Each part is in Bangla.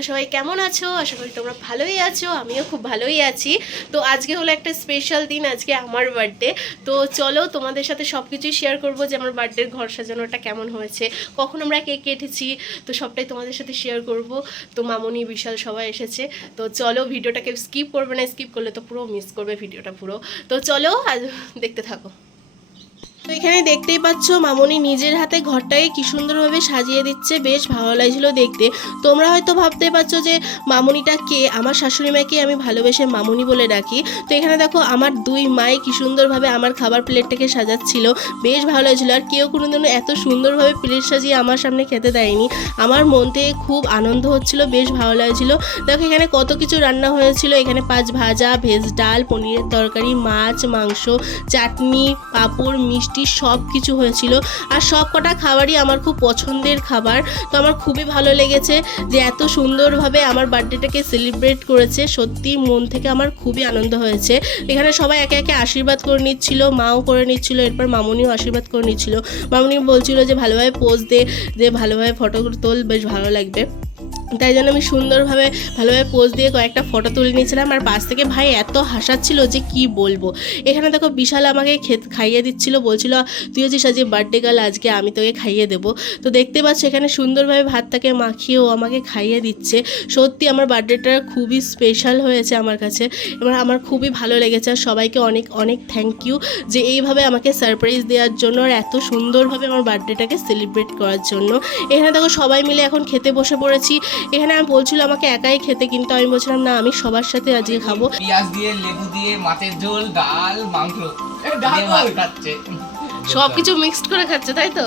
দেখো সবাই কেমন আছো? আশা করি তোমরা ভালোই আছো, আমিও খুব ভালোই আছি। তো আজকে হলো একটা স্পেশাল দিন, আজকে আমার বার্থডে তো চলো তোমাদের সাথে সব কিছুই শেয়ার করব যে আমার বার্থডের ঘর সাজানোটা কেমন হয়েছে, কখন আমরা কেক কেটেছি তো সবটাই তোমাদের সাথে শেয়ার করব। তো মামনি, বিশাল সবাই এসেছে। তো চলো ভিডিওটাকে স্কিপ করবে না স্কিপ করলে তো পুরো মিস করবে ভিডিওটা পুরো। তো চলো, আজ দেখতে থাকো। তো এখানে দেখতেই পাচ্ছ, মামনি নিজের হাতে ঘরটাকে কি সুন্দরভাবে সাজিয়ে দিচ্ছে, বেশ ভালো লাগছিল দেখতে। তোমরা হয়তো ভাবতে পারছ যে, মামনিটা কে? আমার শাশুড়ি মাকে আমি ভালোবেসে মামনি বলে ডাকি। তো এখানে দেখো, আমার দুই মাই কি সুন্দরভাবে আমার খাবার প্লেটটাকে সাজাচ্ছিল। বেশ ভালো হয়েছিল আর কেউ কোনোদিনও এত সুন্দরভাবে প্লেট সাজিয়ে আমার সামনে খেতে দেয়নি। আমার মন থেকে খুব আনন্দ হচ্ছিল, বেশ ভালো লাগছিল। দেখো, এখানে কত কিছু রান্না হয়েছিল। এখানে পাঁচ ভাজা, ভেজ ডাল, পনিরের তরকারি, মাছ, মাংস, চাটনি, পাঁপড়, মিষ্টি সব কিছু হয়েছিল। আর সব কটা খাবারই আমার খুব পছন্দের খাবার। তো আমার খুবই ভালো লেগেছে যে এত সুন্দরভাবে আমার বার্থডেটাকে সেলিব্রেট করেছে। সত্যি মন থেকে আমার খুবই আনন্দ হয়েছে। এখানে সবাই একে একে আশীর্বাদ করে নিচ্ছিল, মাও করে নিচ্ছিল, এরপর মামুনিও আশীর্বাদ করে নিচ্ছিল। মামুনি বলছিল যে, ভালোভাবে পোজ দে, যে ভালোভাবে ফটো তোল, বেশ ভালো লাগবে। তাই জন্য আমি সুন্দরভাবে ভালোভাবে পোজ দিয়ে কয়েকটা ফটো তুলে নিয়েছিলাম। আর পাশ থেকে ভাই এত হাসাচ্ছিল যে কি বলব? এখানে দেখো বিশাল আমাকে খেত খাইয়ে দিচ্ছিল, বলছিল তুই হচ্ছিস আজকে বার্থডে গাল আজকে আমি তোকে খাইয়ে দেবো। তো দেখতে পাচ্ছ এখানে সুন্দরভাবে ভাতটাকে মাখিয়ে ও আমাকে খাইয়ে দিচ্ছে। সত্যি আমার বার্থডেটা খুবই স্পেশাল হয়েছে আমার কাছে। এবার আমার খুবই ভালো লেগেছে আর সবাইকে অনেক অনেক থ্যাংক ইউ যে এইভাবে আমাকে সারপ্রাইজ দেওয়ার জন্য আর এত সুন্দরভাবে আমার বার্থডেটাকে সেলিব্রেট করার জন্য। এখানে দেখো সবাই মিলে এখন খেতে বসে পড়েছি। এখানে আমি বলছিল আমাকে একাই খেতে কিন্তু আমি বলছিলাম না আমি সবার সাথে আজকে খাব। পেঁয়াজ দিয়ে লেবু দিয়ে মাছের ঝোল ডাল মাংস। ডাল খাচ্ছে। সব কিছু মিক্সড করে খাচ্ছে তাই তো?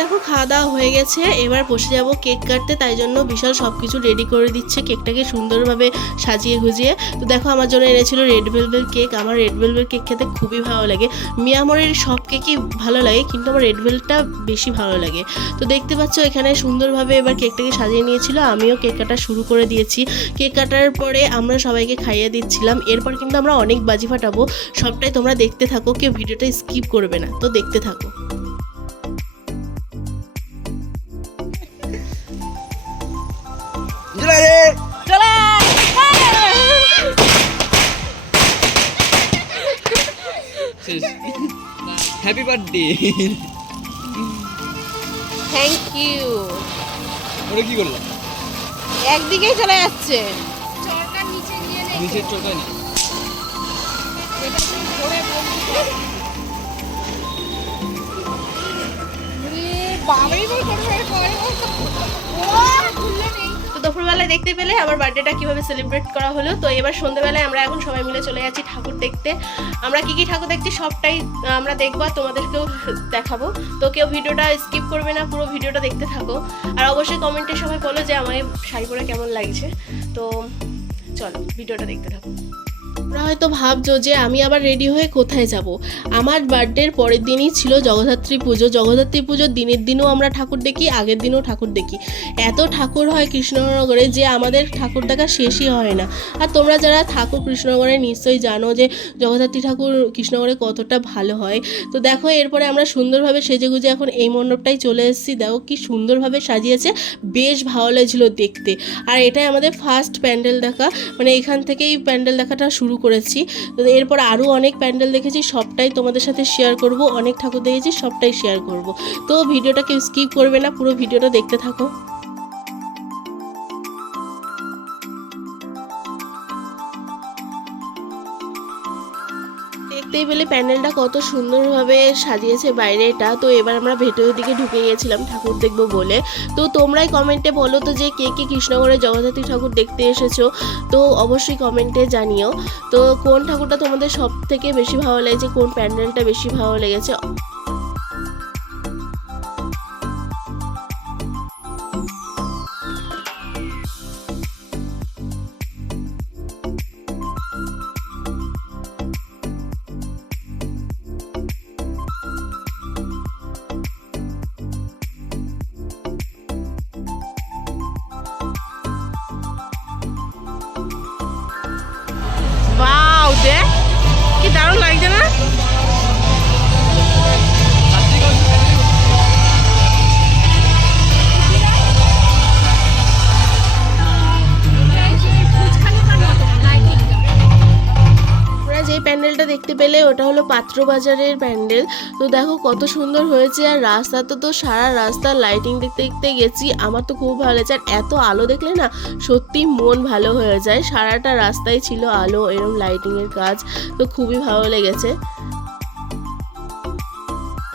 দেখো খাওয়া দাওয়া হয়ে গেছে। এবার বসে যাব কেক কাটতে, তাই জন্য বিশাল সব কিছু রেডি করে দিচ্ছে কেকটাকে সুন্দরভাবে সাজিয়ে গুজিয়ে। তো দেখো, আমার জন্য এনেছিল রেড ভেলভেট কেক আমার রেড ভেলভেট কেক খেতে খুবই ভালো লাগে। মিয়ামরের সব কেকই ভালো লাগে, কিন্তু আমার রেড ভেলভেটটা বেশি ভালো লাগে। তো দেখতে পাচ্ছ, এখানে সুন্দরভাবে এবার কেকটাকে সাজিয়ে নিয়েছিল। আমিও কেক কাটা শুরু করে দিয়েছি। কেক কাটার পরে আমরা সবাইকে খাইয়ে দিচ্ছিলাম। এরপর কিন্তু আমরা অনেক বাজি ফাটাবো। সবটাই তোমরা দেখতে থাকো, কেউ ভিডিওটা স্কিপ করবে না। তো দেখতে থাকো। হ্যাপি বার্থডে থ্যাংক ইউ ওটা কি করলাম একদিকেই চলে যাচ্ছে। নিচের চোখে না। তো। দুপুরবেলায় দেখতে পেলে আমার বার্থডেটা কীভাবে সেলিব্রেট করা হলো। তো এবার সন্ধ্যেবেলায় আমরা এখন সবাই মিলে চলে যাচ্ছি ঠাকুর দেখতে। আমরা কি কি ঠাকুর দেখছি সবটাই আমরা দেখব আর তোমাদেরকেও দেখাবো। তো কেউ ভিডিওটা স্কিপ করবে না, পুরো ভিডিওটা দেখতে থাকো। আর অবশ্যই কমেন্টে সবাই বলো যে আমার শাড়ি পরে কেমন লাগছে। তো চলো, ভিডিওটা দেখতে থাকো। তোমরা হয়তো ভাবছ যে আমি আবার রেডি হয়ে কোথায় যাব। আমার বার্থডের পরের দিনই ছিল জগদ্ধাত্রী পুজো। জগদ্ধাত্রী পুজোর দিনের দিনও আমরা ঠাকুর দেখি, আগের দিনও ঠাকুর দেখি। এত ঠাকুর হয় কৃষ্ণনগরে যে আমাদের ঠাকুর দেখা শেষই হয় না। আর তোমরা যারা থাকো কৃষ্ণনগরে নিশ্চয়ই জানো যে জগদ্ধাত্রী ঠাকুর কৃষ্ণনগরে কতটা ভালো হয়। তো দেখো, এরপরে আমরা সুন্দরভাবে সেজে গুজে এখন এই মণ্ডপটাই চলে এসেছি। দেখো কি সুন্দরভাবে সাজিয়েছে, বেশ ভালো লাগছিল দেখতে। আর এটাই আমাদের ফার্স্ট প্যান্ডেল দেখা। মানে এখান থেকেই প্যান্ডেল দেখাটা শুরু করেছি। তো এরপর আরও অনেক প্যান্ডেল দেখেছি, সবটাই তোমাদের সাথে শেয়ার করব। অনেক ঠাকুর দেখেছি, সবটাই শেয়ার করব। তো ভিডিওটা কেউ স্কিপ করবে না, পুরো ভিডিওটা দেখতে থাকো। দেখতেই পেলে প্যান্ডেলটা কত সুন্দরভাবে সাজিয়েছে বাইরেটা। তো এবার আমরা ভেতরের দিকে ঢুকে গিয়েছিলাম ঠাকুর দেখব বলে। তো তোমরাই কমেন্টে বলো তো যে কে কে কৃষ্ণগড়ে জগদ্ধাত্রী ঠাকুর দেখতে এসেছ? তো অবশ্যই কমেন্টে জানিও। তো কোন ঠাকুরটা তোমাদের সব থেকে বেশি ভালো লেগেছে? কোন প্যান্ডেলটা বেশি ভালো লেগেছে? দারুণ লাগছে না? এলে ওটা হলো পাত্র বাজারের প্যান্ডেল। তো দেখো কত সুন্দর হয়েছে আর রাস্তাতে তো সারা রাস্তা লাইটিং দেখতে দেখতে গেছি। আমার তো খুব ভালো লেগেছে। আর এত আলো দেখলে না সত্যি মন ভালো হয়ে যায়। সারাটা রাস্তায় ছিল আলো, এরম লাইটিংয়ের কাজ। তো খুবই ভালো লেগেছে।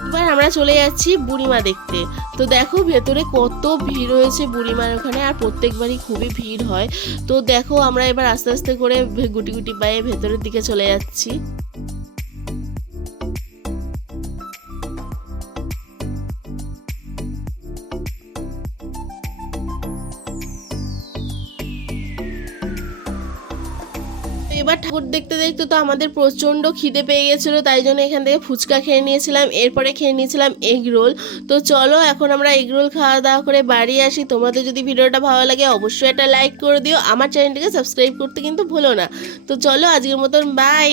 এবার আমরা চলে যাচ্ছি বুড়িমা দেখতে। তো দেখো ভেতরে কত ভিড় হয়েছে বুড়িমার ওখানে। আর প্রত্যেকবারই খুবই ভিড় হয়। তো দেখো আমরা এবার আস্তে আস্তে করে গুটি গুটি পায়ে ভেতরের দিকে চলে যাচ্ছি। এবার ঠাকুর দেখতে দেখতে তো আমাদের প্রচণ্ড খিদে পেয়ে গেছিল, তাই জন্য এখান থেকে ফুচকা খেয়ে নিয়েছিলাম, এরপরে খেয়ে নিয়েছিলাম এগ রোল। তো চলো এখন আমরা এগ রোল খাওয়া দাওয়া করে বাড়ি আসি। তোমাদের যদি ভিডিওটা ভালো লাগে অবশ্যই একটা লাইক করে দিও, আমার চ্যানেলটিকে সাবস্ক্রাইব করতে কিন্তু ভুলো না। তো চলো আজকের মতন বাই